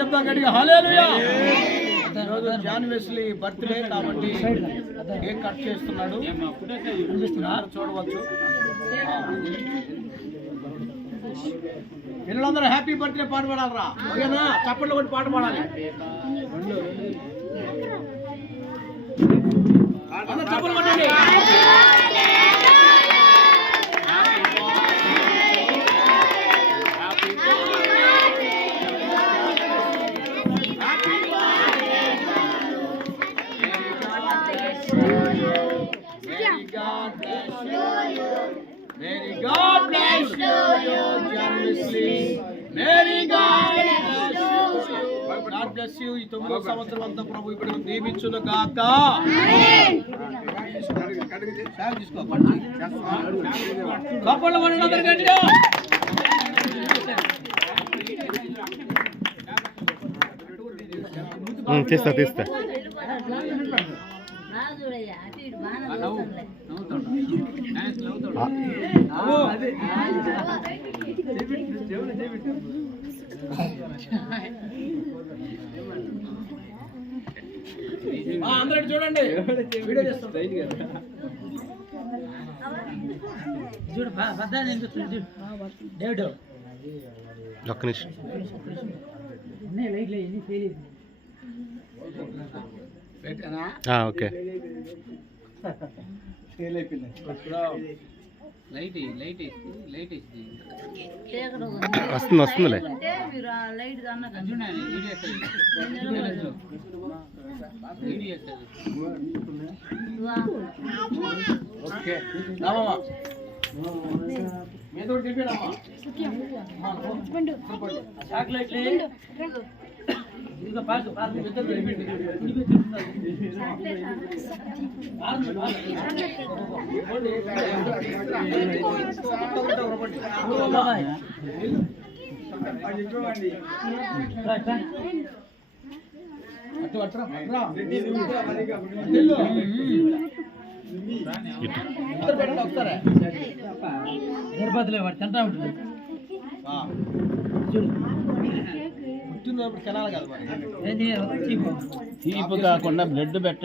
చెప్తాం గట్టిగా హల్లెలూయా. ఈరోజు జాన్ వెస్లీ బర్త్డే కాబట్టి కేక్ కట్ చేస్తున్నాడు. చూడవచ్చు. పిల్లలందరూ హ్యాపీ బర్త్డే పాట పాడాలరా? ఓకేనా? చప్పట్లు కొట్టి పాట పాడాలి. అందరూ చప్పట్లు కొట్టండి. May God bless you, Jarvisly. May God bless you. God bless you. ఈ తొమ్మిదో సంవత్సరం అంతా ప్రభు ఇప్పుడు దీవించును గాక కొట్టండి అందరూ గట్టిగా. తీస్తా తీస్తా ఆ, అందరూ ఇటు చూడండి. వీడియో చేస్తాం. చూడు చూడు డేవిడ్. ఒక్క నిమిషం. పెట్టానా ఆ, ఓకే. ఫెయిల్ అయిపోయింది లైట్ లైట్ వేసి లైట్ వేసి వస్తుంది వస్తుందిలే ఓకే రామమ్మా మీతో తిప్పాడమ్మా చాక్లెట్ తిరుపతిలో వాడు తింటా ఉంటుంది చూడు తీపు కాకుండా బ్లడ్ పెట్ట